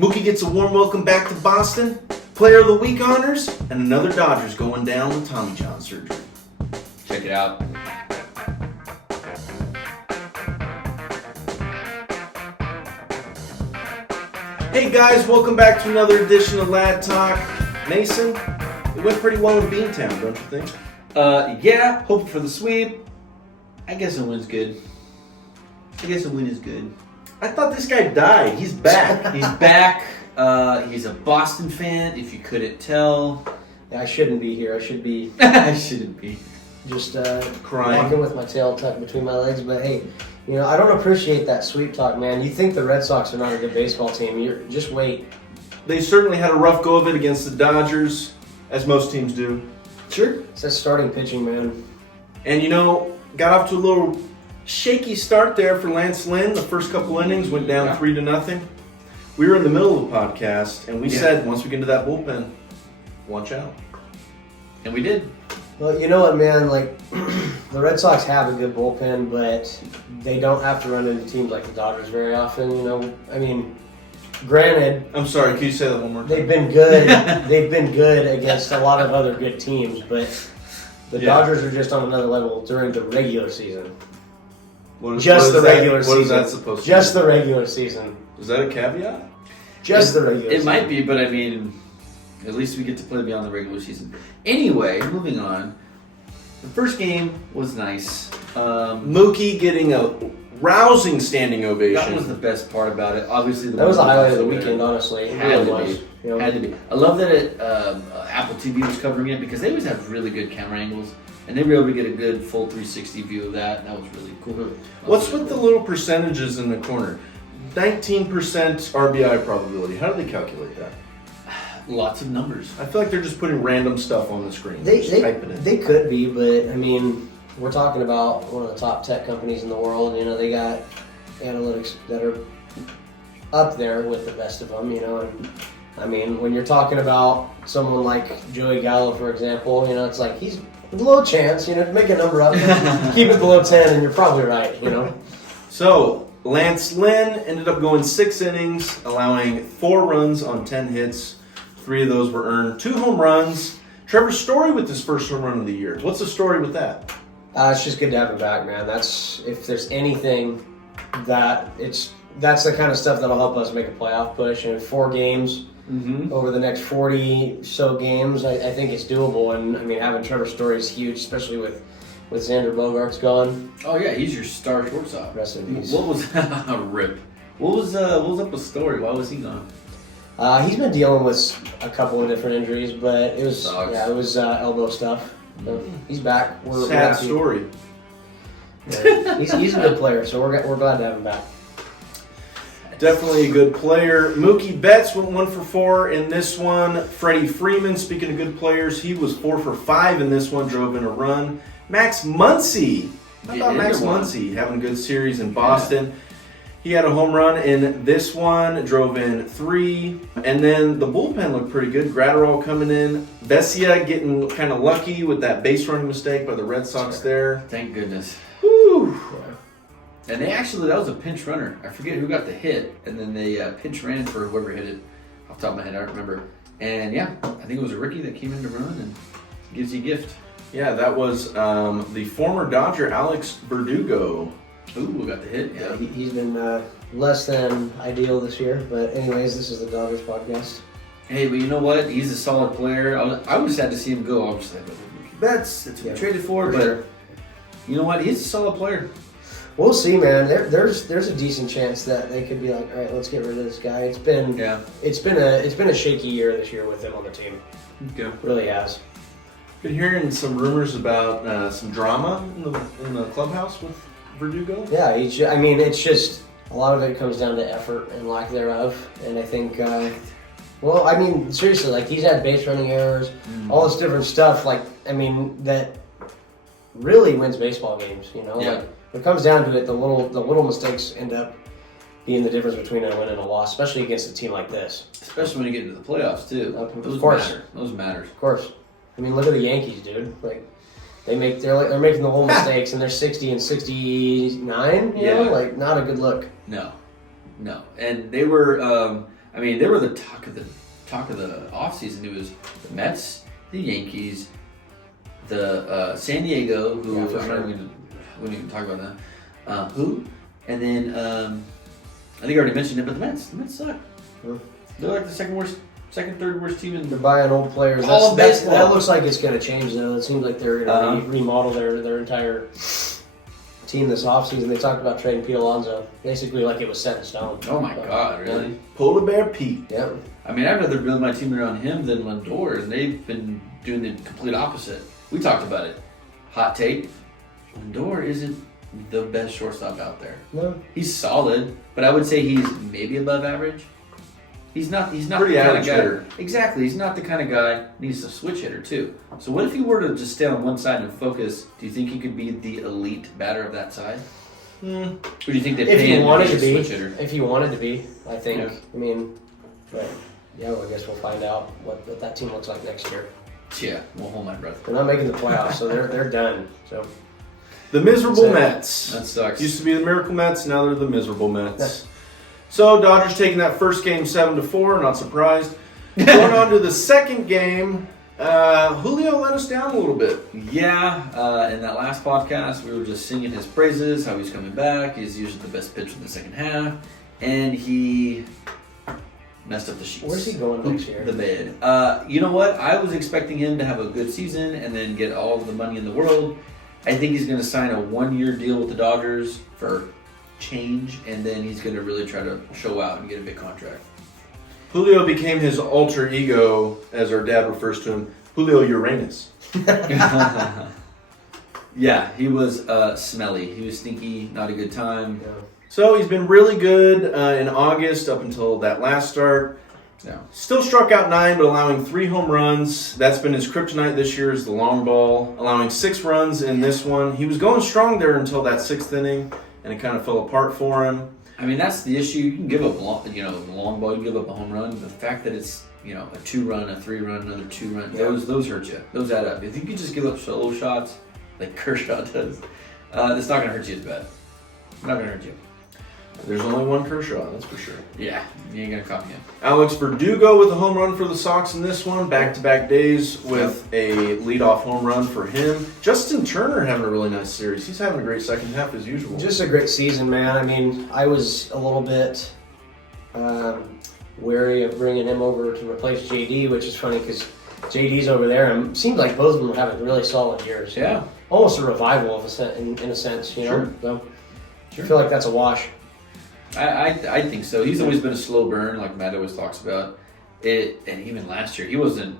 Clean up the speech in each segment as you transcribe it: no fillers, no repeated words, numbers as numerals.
Mookie gets a warm welcome back to Boston, Player of the Week honors, and another Dodgers going down with Tommy John surgery. Check it out. Hey guys, welcome back to another edition of Lad Talk. Mason, it went pretty well in Beantown, don't you think? Yeah, hoping for the sweep. I guess a win's good. I thought this guy died. He's back. He's back. He's a Boston fan, if you couldn't tell. I shouldn't be here. I should be I shouldn't be. just Crying. walking with my tail tucked between my legs. But hey, I don't appreciate that sweep talk, man. You think the Red Sox are not a good baseball team. Just wait. They certainly had a rough go of it against the Dodgers, as most teams do. Sure. It's that starting pitching, man. And got off to a little shaky start there for Lance Lynn. The first couple innings went down 3-0. We were in the middle of the podcast, and we said once we get into that bullpen, watch out. And we did. Well, you know what, man? Like, the Red Sox have a good bullpen, but they don't have to run into teams like the Dodgers very often. I mean, granted, I'm sorry, can you say that one more time? they've been good. They've been good against a lot of other good teams, but the Dodgers are just on another level during the regular season. What is regular that, season. What is that supposed to Just be? the regular season. Is that a caveat? Just the regular It season. might be, but I mean, at least we get to play beyond the regular season. Anyway, moving on. The first game was nice. Mookie getting a rousing standing ovation. That was the best part about it. Obviously, That was the highlight of the weekend, honestly. It Had really to was. be. Had to be. I love that Apple TV was covering it because they always have really good camera angles, and they were able to get a good full 360 view of that. That was really cool. What's with the little percentages in the corner? 19% RBI probability. How do they calculate that? Lots of numbers. I feel like they're just putting random stuff on the screen. They typing it. they could be, but I mean, we're talking about one of the top tech companies in the world. They got analytics that are up there with the best of them. And I mean, when you're talking about someone like Joey Gallo, for example, it's like he's a low chance. Make a number up, keep it below 10, and you're probably right. So, Lance Lynn ended up going 6 innings, allowing 4 runs on 10 hits. 3 of those were earned. 2 home runs. Trevor Story with his first home run of the year. What's the story with that? It's just good to have him back, man. If there's anything that's the kind of stuff that'll help us make a playoff push. 4 games over the next 40 so games, I think it's doable. And I mean, having Trevor Story is huge, especially with Xander Bogaerts gone. Oh yeah, he's your star shortstop. Rest in peace. What was rip? What was up with Story? Why was he gone? He's been dealing with a couple of different injuries, but it was Sucks. elbow stuff. So he's back. We're Sad happy. story. Yeah. He's a good player, so we're glad to have him back. Definitely a good player. Mookie Betts went 1 for 4 in this one. Freddie Freeman, speaking of good players, he was 4 for 5 in this one, drove in a run. Max Muncy. How about Max Muncy having a good series in Boston? Yeah. He had a home run in this one, drove in 3. And then the bullpen looked pretty good. Gratterall coming in. Vesia getting kind of lucky with that base running mistake by the Red Sox there. Thank goodness. Whew. Yeah. And that was a pinch runner. I forget who got the hit, and then they pinch ran for whoever hit it. Off the top of my head, I don't remember. And yeah, I think it was a rookie that came in to run and gives you a gift. Yeah, that was the former Dodger Alex Verdugo. Ooh, we got the hit. Yeah, He's been less than ideal this year, but anyways, this is the Dodgers podcast. Hey, but you know what? He's a solid player. I was sad to see him go. Obviously, but Mookie Betts, that's what we traded for. But sure. You know what? He's a solid player. We'll see, man. There's a decent chance that they could be like, all right, let's get rid of this guy. It's been a shaky year this year with him on the team. Okay. It really has. Been hearing some rumors about some drama in the clubhouse with Verdugo. Yeah, it's just a lot of it comes down to effort and lack thereof. And I think, seriously, like he's had base running errors, all this different stuff. Like, that really wins baseball games. Yeah. Like when it comes down to it, the little mistakes end up being the difference between a win and a loss, especially against a team like this. Especially when you get into the playoffs too. Of course. Those matter. Of course. Look at the Yankees, dude. Like they're making the little mistakes, and they're 60 and 69. You know, like not a good look. No, and they were. I mean, they were the talk of the offseason. It was the Mets, the Yankees, the San Diego, who Yeah, I'm for not sure. even wouldn't even talk about that. Who? And then I think I already mentioned it, but the Mets. The Mets suck. Huh. They're like the third worst team in They're buying old players. All of baseball. That looks like it's going to change, though. It seems like they're going to remodel their entire team this offseason. They talked about trading Pete Alonso, basically like it was set in stone. Oh my God, really? Polar Bear Pete. Yeah. I mean, I'd rather build my team around him than Lindor, and they've been doing the complete opposite. We talked about it. Hot take: Lindor isn't the best shortstop out there. No. He's solid, but I would say he's maybe above average. He's not Pretty the kind of average guy. hitter. Exactly, he's not the kind of guy needs a switch hitter too. So what if he were to just stay on one side and focus? Do you think he could be the elite batter of that side? Or do you think they If pay he him wanted to to be a be, switch hitter? if he wanted to be, I think. Yeah. I mean, but yeah, well, I guess we'll find out what that team looks like next year. Yeah, we'll hold my breath. They're not making the playoffs, so they're done. So The miserable Sad. Mets. That sucks. Used to be the Miracle Mets, now they're the miserable Mets. So Dodgers taking that first game 7-4, not surprised. Going on to the second game, Julio let us down a little bit. Yeah, in that last podcast, we were just singing his praises, how he's coming back. He's usually the best pitcher in the second half, and he messed up the sheets. where's he going next year? The bed. You know what? I was expecting him to have a good season and then get all the money in the world. I think he's going to sign a 1-year deal with the Dodgers for change, and then he's going to really try to show out and get a big contract. Julio became his alter ego, as our dad refers to him, Julio Uranus. Yeah, he was smelly. He was stinky, not a good time. Yeah. So he's been really good in August up until that last start. No. Still struck out 9, but allowing 3 home runs. That's been his kryptonite this year is the long ball. Allowing 6 runs in this one. He was going strong there until that 6th inning, and it kind of fell apart for him. I mean, that's the issue. You can give up, the long ball. You can give up a home run. The fact that it's, a 2-run, a 3-run, another 2-run, those hurt you. Those add up. If you could just give up solo shots like Kershaw does, it's not going to hurt you as bad. Not going to hurt you. There's only one Kershaw, that's for sure. Yeah, you ain't going to copy him. Alex Verdugo with a home run for the Sox in this one. Back-to-back days with a leadoff home run for him. Justin Turner having a really nice series. He's having a great second half as usual. Just a great season, man. I mean, I was a little bit wary of bringing him over to replace JD, which is funny because JD's over there, and it seemed like both of them were having really solid years. Yeah. Almost a revival in a sense, you know? Sure. So Sure. I feel like that's a wash. I think so. He's always been a slow burn, like Matt always talks about. And even last year, he wasn't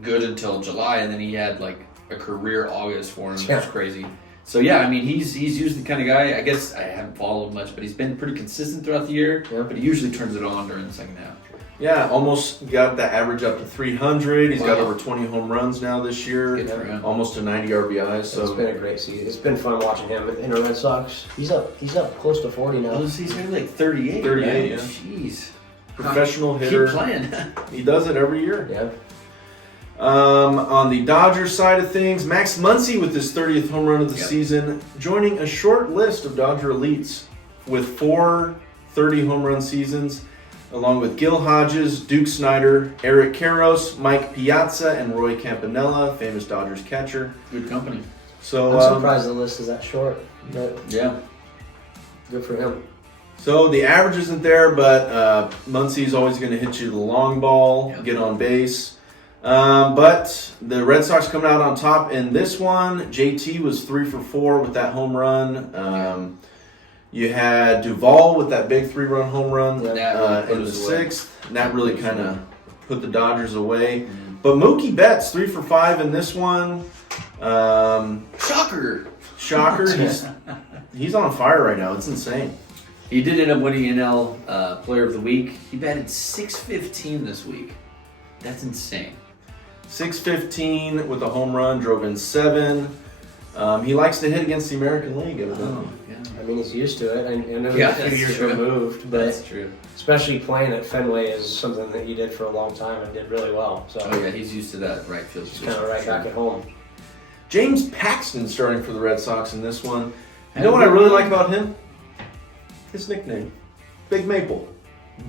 good until July, and then he had like a career August for him, which was crazy. So yeah, I mean, he's usually the kind of guy. I guess I haven't followed much, but he's been pretty consistent throughout the year. Yeah. But he usually turns it on during the second half. Yeah, almost got the average up to 300. He's got Wow. over 20 home runs now this year. Good for him. Almost to 90 RBIs. So It's been a great season. It's been fun watching him in the Red Sox. He's up close to 40 now. He's maybe like 38. 38, man. yeah. Jeez. professional hitter. Keep playing. He does it every year. Yeah. On the Dodgers side of things, Max Muncy with his 30th home run of the season, joining a short list of Dodger elites with 4 30 home run seasons, along with Gil Hodges, Duke Snider, Eric Karros, Mike Piazza, and Roy Campanella, famous Dodgers catcher. Good company. So, I'm surprised the list is that short, but Yeah. good for him. So the average isn't there, but Muncy's always going to hit you the long ball, get on base. But the Red Sox coming out on top in this one. JT was 3 for 4 with that home run. You had Duvall with that big 3-run home run That really in the put us away. 6th. And that really kind of put the Dodgers away. Mm-hmm. But Mookie Betts 3 for 5 in this one. Shocker. Shocker, he's on fire right now. It's insane. He did end up winning NL Player of the Week. He batted .615 this week. That's insane. 615 with a home run, drove in 7. He likes to hit against the American League, evidently. Yeah. I mean, he's used to it. I know Yeah, he's a few that's years true. removed, but That's true. especially playing at Fenway is something that he did for a long time and did really well. So Oh yeah, he's used to that right field he's position. kind of right for sure. back at home. James Paxton starting for the Red Sox in this one. You know what I really like about him? His nickname, Big Maple.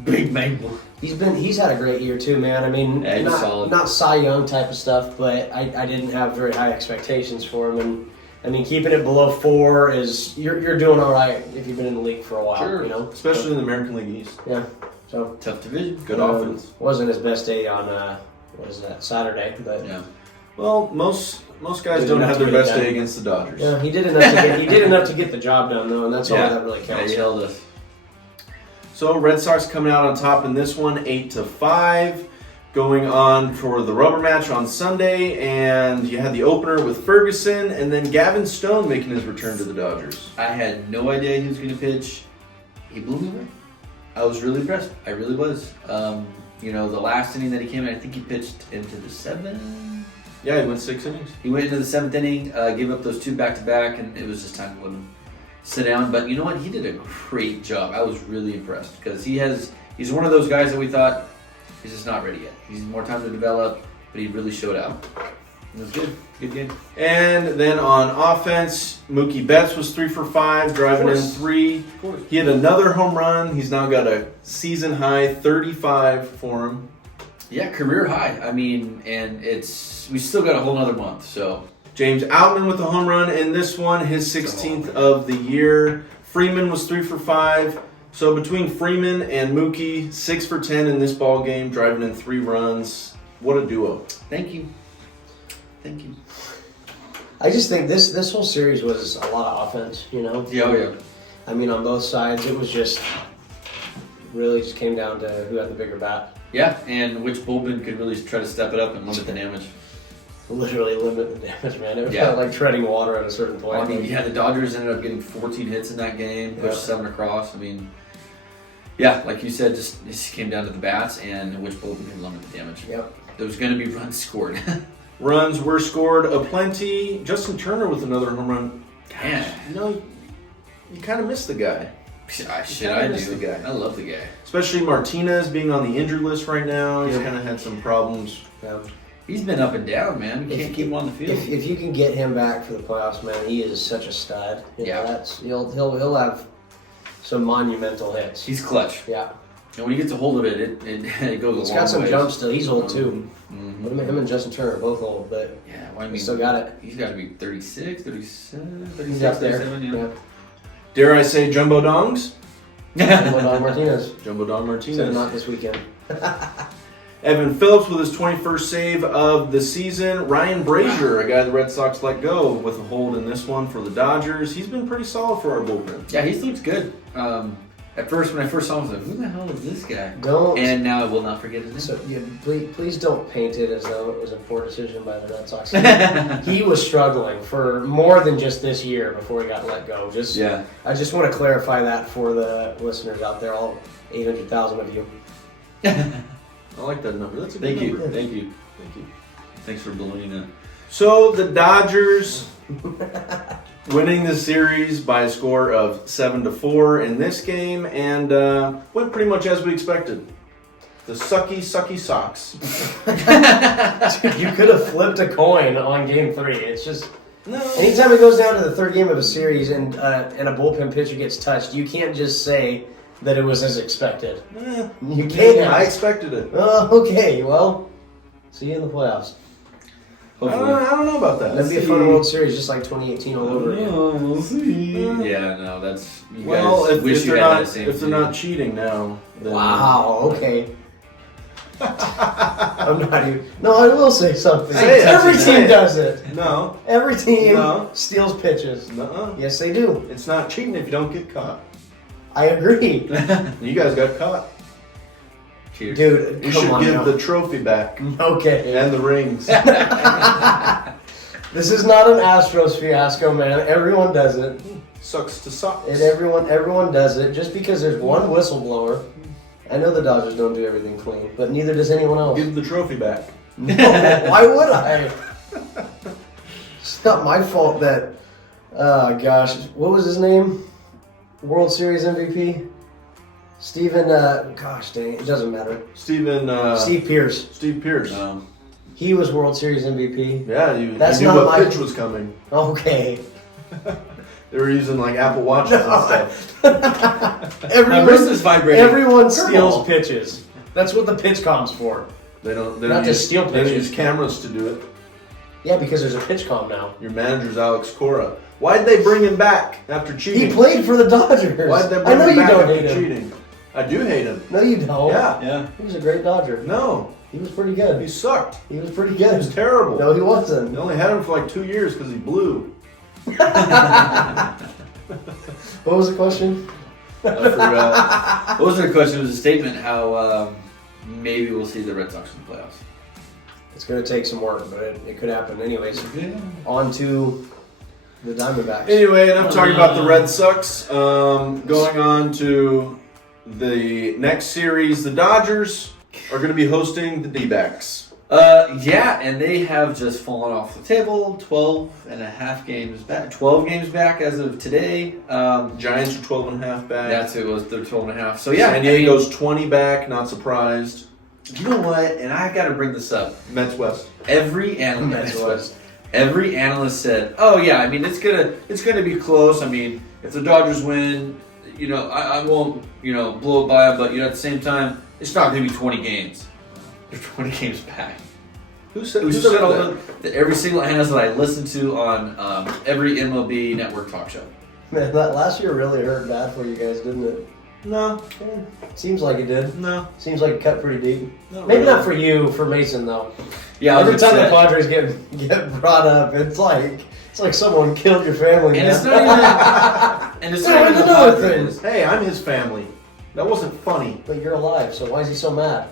Big Maple. He's had a great year too, man. I mean, Yeah, he was solid. not Cy Young type of stuff, but I didn't have very high expectations for him. And I mean, keeping it below 4 is you're doing all right if you've been in the league for a while. Sure. You know, Especially in the American League East. yeah. So Tough division. Good offense. wasn't his best day on what is that, Saturday, but Yeah. Well, most guys Good don't enough have to their get it best done. day against the Dodgers. yeah, he did enough to get the job done though, and that's all that really Yeah, counts. he held us. So Red Sox coming out on top in this one, 8-5. Going on for the rubber match on Sunday, and you had the opener with Ferguson, and then Gavin Stone making his return to the Dodgers. I had no idea he was going to pitch. He blew me away. I was really impressed. I really was. The last inning that he came in, I think he pitched into the 7th. Yeah, he went 6 innings. He went into the 7th inning, gave up those 2 back-to-back, and it was just time to let him sit down. But you know what? He did a great job. I was really impressed because he's one of those guys that we thought he's just not ready yet. He's more time to develop, but he really showed out. It was good. Good game. And then on offense, Mookie Betts was 3 for 5, driving in 3. Of course. He had another home run. He's now got a season high 35 for him. Yeah, career high. I mean, and we still got a whole other month, so. James Outman with a home run in this one, his 16th of the year. Freeman was 3 for 5. So between Freeman and Mookie, 6 for 10 in this ball game, driving in 3 runs. What a duo! Thank you. Thank you. I just think this whole series was a lot of offense. You know. Yeah, oh yeah. I mean, on both sides, it was just really just came down to who had the bigger bat. Yeah, and which bullpen could really try to step it up and limit the damage. Literally limit the damage, man. It Yeah. felt like treading water at a certain point. I mean, yeah, the Dodgers ended up getting 14 hits in that game, pushed Yeah. 7 across. I mean, yeah, like you said, just came down to the bats and which bullpen can limit the damage. Yep. There was going to be runs scored. Runs were scored aplenty. Justin Turner with another home run. Man. You kind of miss the guy. I miss do. the guy. I love the guy. Especially Martinez being on the injured list right now. He's Yeah. kind of had some problems. Yeah. He's been up and down, man. You can't keep him on the field. If you can get him back for the playoffs, man, he is such a stud. You know, Yeah. he'll have some monumental hits. He's clutch. Yeah. And when he gets a hold of it, it goes He's a long got some ways. jump still. He's old too. Mhm. Him and Justin Turner are both old, but Yeah, well, I mean, he still got it. He's got to be 36, 37, 36, He's up there. 37, yeah. Dare I say Jumbo Dongs? Jumbo Martinez. Jumbo Dong Except Martinez. not this weekend. Evan Phillips with his 21st save of the season. Ryan Brazier, a guy the Red Sox let go with a hold in this one for the Dodgers. He's been pretty solid for our bullpen. Yeah, he looks good. At first, when I first saw him, I was like, who the hell is this guy? Don't. And now I will not forget his name. So yeah, please don't paint it as though it was a poor decision by the Red Sox. He was struggling for more than just this year before he got let go. Yeah. I just want to clarify that for the listeners out there, all 800,000 of you. I like that number. That's a good Thank you. number. Thank you. Thank you. Thanks for ballooning that. So the Dodgers winning the series by a score of 7-4 in this game, and went pretty much as we expected. The sucky Sox. Dude, you could have flipped a coin on Game 3. It's just No. anytime it goes down to the third game of a series and a bullpen pitcher gets touched, you can't just say that it was as expected. You can't. I expected it. Oh, okay. Well, see you in the playoffs. I don't know about that. That'd be a fun World Series, just like 2018 all over again. We'll see. Yeah, no, that's you Well, guys if wish you they're had not that same if they're not cheating now, then Wow. Okay. I'm not even. No, I will say something. Say it. Every Say team it. does it. No, Every team No. steals pitches. nuh-uh. Yes, they do. It's not cheating if you don't get caught. I agree, You guys got caught. Cheers. dude. You come should on give now. the trophy back Okay. and the rings. This is not an Astros fiasco, man. Everyone does it. Sucks to suck. And everyone does it. Just because there's one whistleblower. I know the Dodgers don't do everything clean, but neither does anyone else. Give the trophy back. No, why would I? It's not my fault that. Gosh, what was his name? World Series MVP. Steven. Gosh dang it, it doesn't matter. Steve Pierce. Steve Pierce. Um, He was World Series MVP. Yeah, you That's knew not what my- pitch was coming. Okay. They were using like Apple Watches and stuff. My wrist is vibrating. Everyone steals pitches. That's what the pitch com's for. They don't Not use, to steal They don't pitches. use cameras to do it. Yeah, because there's a pitch com now. Your manager's Alex Cora. Why'd they bring him back after cheating? He played for the Dodgers. Why'd they I bring know him you back don't after hate him. cheating? I do hate him. No, you don't. Yeah. Yeah. He was a great Dodger. No, He was pretty good. he sucked. He was pretty He was good. terrible. No, he wasn't. They only had him for like 2 years because he blew. What was the question? I forgot. What was the question? It was a statement how maybe we'll see the Red Sox in the playoffs. It's going to take some work, but it could happen anyways. Yeah. On to the Diamondbacks. Anyway, enough talking about the Red Sox. Going on to the next series, the Dodgers are going to be hosting the D-backs. Yeah, and they have just fallen off the table. 12 and a half games back. 12 games back as of today. Giants are 12 and a half back. That's it. Was they're 12 and a half. So yeah, San Diego's 20 back. Not surprised. You know what? And I got to bring this up. Mets West. Every analyst said, "Oh yeah, I mean it's gonna be close. I mean if the Dodgers win, I won't blow it by them, but at the same time it's not gonna be 20 games. They're 20 games back." Who said Who that? said all that? Every single analyst that I listened to on every MLB network talk show. Man, that last year really hurt bad for you guys, didn't it? No. Seems like it did. No. Seems like it cut pretty deep. Not Maybe really. not for you, for Mason though. Yeah, Every time the upset. Padres get brought up, it's like someone killed your family. And man. it's not even. And it's It's not not even the even another Padres. thing. Hey, I'm his family. That wasn't funny. But you're alive, so why is he so mad?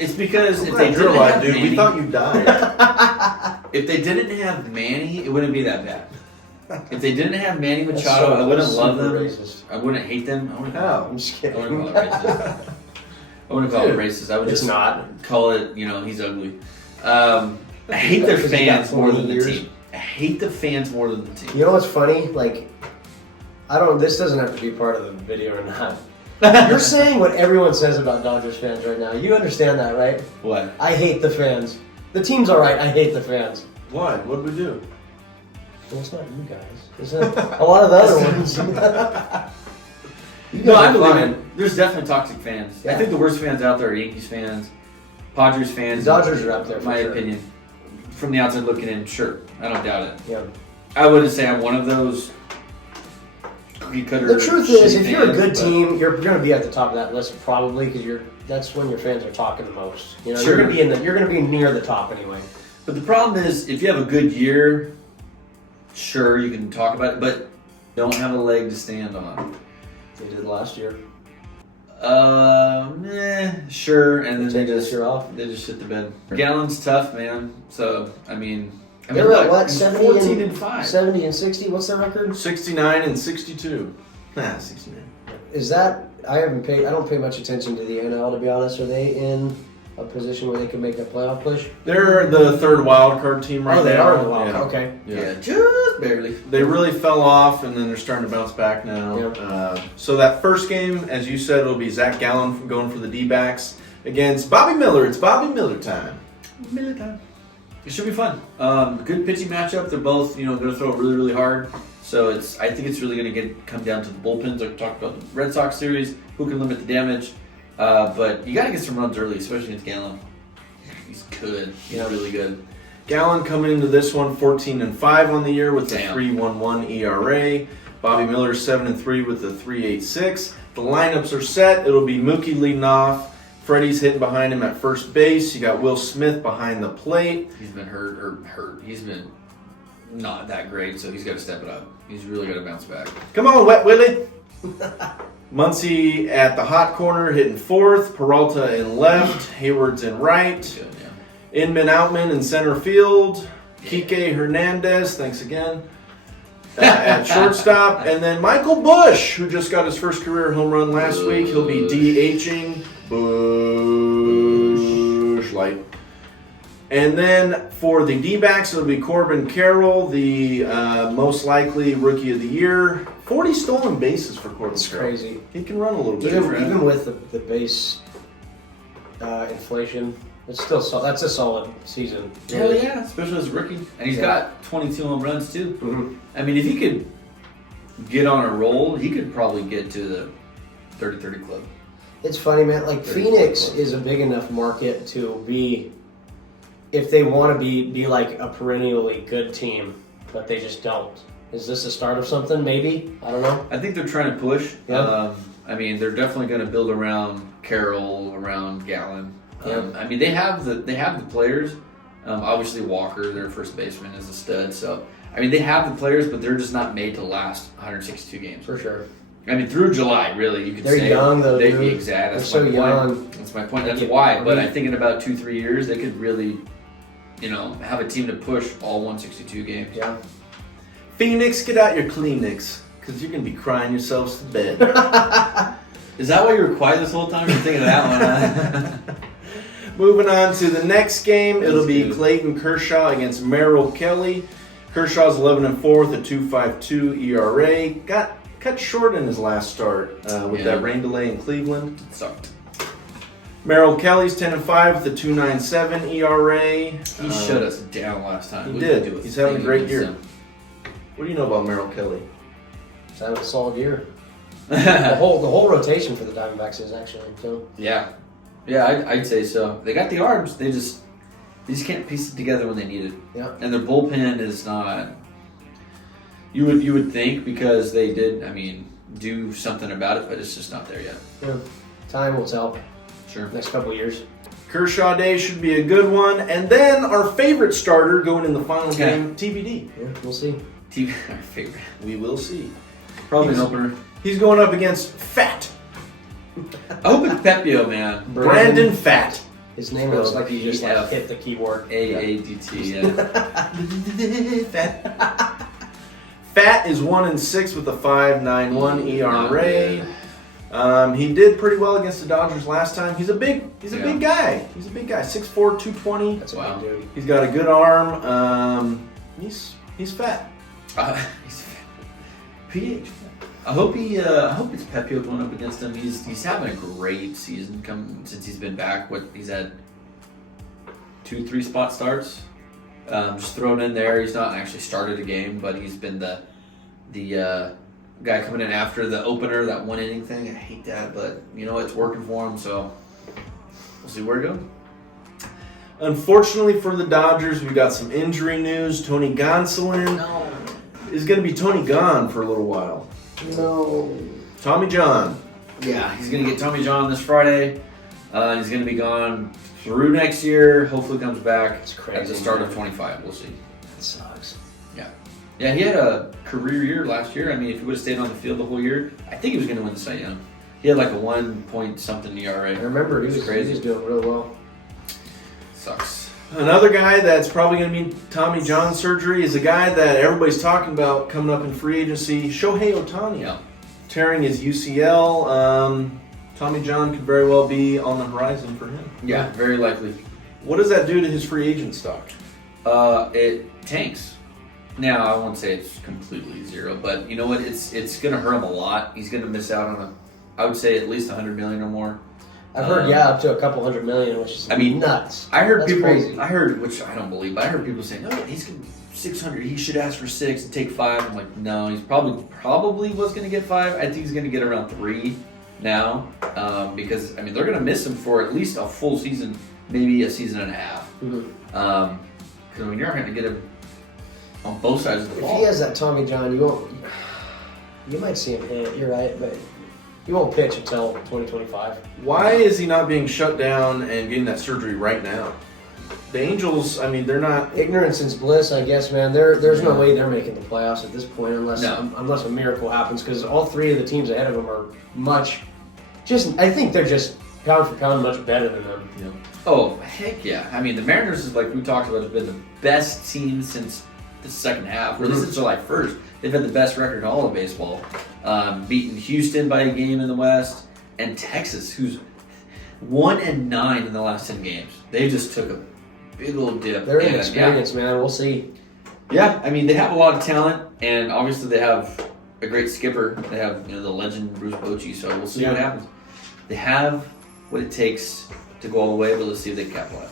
It's because I'm if glad they you're didn't alive, have dude. Manny, We thought you died. if they didn't have Manny, it wouldn't be that bad. If they didn't have Manny That's Machado, I wouldn't that's love super them. Racist. I wouldn't hate them. I wouldn't How? I'm just I kidding. wouldn't call it racist. I wouldn't call it racist. I would It's just not. call it, he's ugly. I hate their Because he got fans more than 20 the years. team. I hate the fans more than the team. You know what's funny? Like, this doesn't have to be part of the video or not. You're saying what everyone says about Dodgers fans right now. You understand that, right? What? I hate the fans. The team's alright, I hate the fans. Why? What did we do? Well, it's not you guys. It's a lot of the other ones. You No, guys I are believe fine. it. There's definitely toxic fans. I Yeah. think the worst fans out there are Yankees fans, Padres fans. The Dodgers are up there, in for my sure. opinion. From the outside looking in, sure. I don't doubt it. Yeah. I wouldn't say I'm one of those cookie cutter. The truth is, shitty if you're a fans, good but- team, you're going to be at the top of that list probably because that's when your fans are talking the most. Sure. You're going to be near the top anyway. But the problem is, if you have a good year, sure, you can talk about it, but don't have a leg to stand on. They did last year. Sure, and then Take this year off. they just shit the bed. Gallon's tough, man. So I mean They're at look, what? he's 70 14 and 5. 70 and 60. What's their record? 69 and 62. Nah, 69. Is that I don't pay much attention to the NL to be honest. Are they in a position where they can make a playoff push? They're the third wild card team right now. They are in the wild Yeah. card. Okay. Yeah, just barely. They really fell off, and then they're starting to bounce back now. Yeah. So that first game, as you said, will be Zach Gallen going for the D-backs against Bobby Miller. It's Bobby Miller time. It should be fun. Good pitching matchup. They're both, going to throw it really, really hard. So I think it's really going to come down to the bullpens. Like we talked about the Red Sox series, who can limit the damage. But you got to get some runs early, especially against Gallen. He's good. He's really good. Gallen coming into this one 14 and 5 on the year with a Damn. 3.11 ERA. Bobby Miller 7 and 3 with a 3.86. The lineups are set. It'll be Mookie leading off. Freddie's hitting behind him at first base. You got Will Smith behind the plate. He's been hurt. He's been not that great, so he's got to step it up. He's really got to bounce back. Come on, Wet Willie. Muncy at the hot corner hitting fourth. Peralta in left. Hayward's in right. Good, yeah. Inman Outman in center field. Kike Hernandez, thanks again, at shortstop. And then Michael Bush, who just got his first career home run last week. He'll be DHing. Bush light. And then for the D-backs, it'll be Corbin Carroll, the most likely rookie of the year. 40 stolen bases for Corbin It's Carroll. crazy. He can run a little bit. Even with the base inflation, it's still that's a solid season. Hell yeah, especially as a rookie. And he's got 22 home runs, too. Mhm. I mean, if he could get on a roll, he could probably get to the 30-30 club. It's funny, man. Like, Phoenix is a big enough market to be, if they want to be like a perennially good team, but they just don't. Is this the start of something? Maybe, I don't know. I think they're trying to push. Yeah. I mean, they're definitely going to build around Carroll, around Gallen. I mean, they have the players. Obviously, Walker, their first baseman, is a stud. So, I mean, they have the players, but they're just not made to last 162 games. For sure. I mean, through July, really, you could They're say young, though, they'd dude. be exact. They're That's so my young. point. That's my point. That's why. But I'm thinking about 2-3 years, they could really, have a team to push all 162 games. Yeah. Phoenix, get out your Kleenex, because you're going to be crying yourselves to bed. Is that why you were quiet this whole time? You're thinking of that one, huh? Moving on to the next game, it'll be good. Clayton Kershaw against Merrill Kelly. Kershaw's 11-4 with a 2.52 ERA. Got cut short in his last start with that rain delay in Cleveland. It sucked. Merrill Kelly's 10-5 with a 2.97 ERA. He shut us down last time. He We did. could do a He's having a thing great against year. him. What do you know about Merrill Kelly? It's having a solid year. The whole rotation for the Diamondbacks is actually. So. Yeah, I'd say so. They got the arms. They just can't piece it together when they need it. Yeah. And their bullpen is not. You would think, because they did. I mean, do something about it, but it's just not there yet. Yeah. Time will tell. Sure. Next couple of years. Kershaw Day should be a good one. And then our favorite starter going in the final game, TBD. Yeah, we'll see. Our favorite. We will see. Probably an opener. He's going up against Fat. I hope it's Pepio, man. Brandon Fat. His name looks like he just like hit the keyboard. AADT. Yeah. Fat. Fat is 1-6 with a 5.91 ERA. He did pretty well against the Dodgers last time. He's a big guy. He's a big guy. 6'4", 220. That's a big dude. He's got a good arm. He's fat. He's PH. I hope it's Pepio going up against him. He's having a great season since he's been back. He's had 2-3 spot starts. Just thrown in there. He's not actually started a game, but he's been the guy coming in after the opener, that 1 inning thing. I hate that, but it's working for him. So we'll see where it goes. Unfortunately for the Dodgers, we got some injury news. Tony Gonsolin is going to be Tony Gone for a little while. No. Tommy John. Yeah, he's going to get Tommy John this Friday. He's going to be gone through next year. Hopefully comes back at the start of 25. We'll see. That sucks. Yeah, he had a career year last year. I mean, if he would have stayed on the field the whole year, I think he was going to win the Cy Young. He had like a 1-point-something ERA. I remember he was crazy. He was doing real well. Sucks. Another guy that's probably going to be Tommy John surgery is a guy that everybody's talking about coming up in free agency, Shohei Ohtani. Yeah. Tearing his UCL. Tommy John could very well be on the horizon for him. Yeah, very likely. What does that do to his free agent stock? It tanks. Now, I won't say it's completely zero, but you know what? It's going to hurt him a lot. He's going to miss out on I would say at least $100 million or more. I've heard, up to a couple $100 million, which is nuts. I heard That's crazy. which I don't believe, but I heard people saying, no, he's going to 600. He should ask for 6 and take 5. I'm like, no, he's probably was going to get 5. I think he's going to get around 3 now, because they're going to miss him for at least a full season, maybe a season and a half. Mm-hmm. Because you're not going to get him on both sides of the ball. If he has that Tommy John, you might see him hit. You're right, but he won't pitch until 2025. Why is he not being shut down and getting that surgery right now? The Angels, they're not... Ignorance is bliss, I guess, man. There's no way they're making the playoffs at this point unless a miracle happens, because all 3 of the teams ahead of them are I think they're just pound for pound much better than them. Yeah. Oh, heck yeah. The Mariners, is like we talked about, have been the best team since the second half, really since July 1st. They've had the best record in all of baseball. Beaten Houston by a game in the West, and Texas, who's 1-9 in the last 10 games. They just took a big old dip. They're inexperienced, man. We'll see. Yeah, they have a lot of talent, and obviously they have a great skipper. They have the legend Bruce Bochy, so we'll see what happens. They have what it takes to go all the way, but let's see if they can capitalize.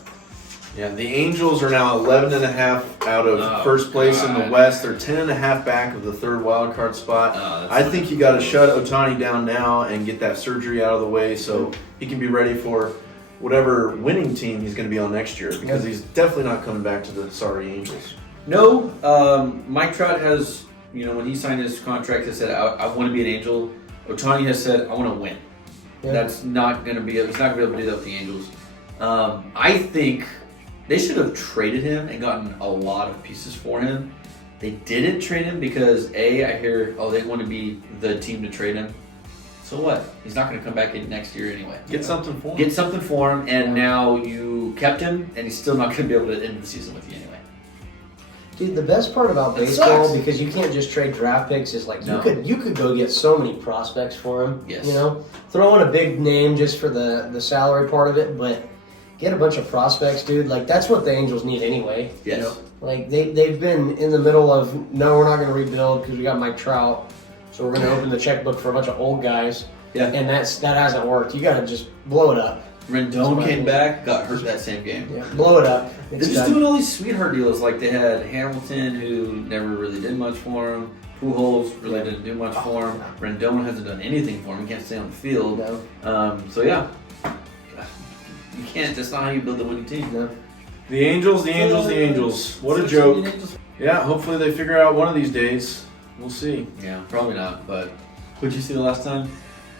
Yeah, the Angels are now 11.5 out of first place in the God. West. They're 10.5 back of the third wild card spot. That's I think you got to shut Ohtani down now and get that surgery out of the way so he can be ready for whatever winning team he's going to be on next year, because he's definitely not coming back to the sorry Angels. No, Mike Trout has, when he signed his contract, he said, I want to be an Angel. Ohtani has said, I want to win. Yeah. That's not going to be, it's not going to be able to do that with the Angels. I think they should have traded him and gotten a lot of pieces for him. They didn't trade him because, I hear, they want to be the team to trade him. So what? He's not going to come back in next year anyway. Get something for him. Get something for him, and now you kept him, and he's still not going to be able to end the season with you anyway. Dude, the best part about It baseball, sucks. because you can't just trade draft picks, is like No. you could go get so many prospects for him. Yes. You know, throw in a big name just for the salary part of it, but get a bunch of prospects, dude. Like, that's what the Angels need anyway. Yes. You know? Like, they've been in the middle of, no, we're not going to rebuild because we got Mike Trout, so we're going to open the checkbook for a bunch of old guys. Yeah. And that hasn't worked. You got to just blow it up. Rendon came back, got hurt that same game. Yeah, blow it up. They're It's just done. doing all these sweetheart deals. Like they had Hamilton, who never really did much for him. Pujols really didn't do much for him. Rendon hasn't done anything for him. He can't stay on the field. No. So yeah, you can't. That's not how you build a winning team. No. The Angels, the Angels, the Angels. What a joke. Yeah, hopefully they figure out one of these days. We'll see. Yeah, probably not. But what'd you see the last time?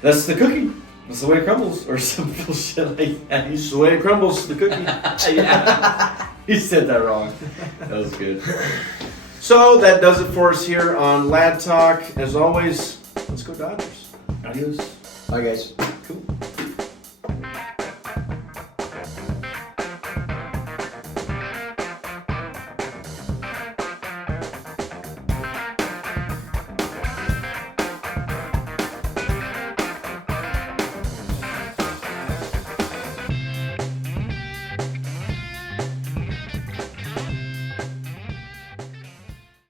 That's the cookie. That's the way it crumbles, or some bullshit like that. It's the way it crumbles, the cookie. Yeah, you said that wrong. That was good. So that does it for us here on Lad Talk. As always, let's go Dodgers. Adios. Bye, guys. Cool.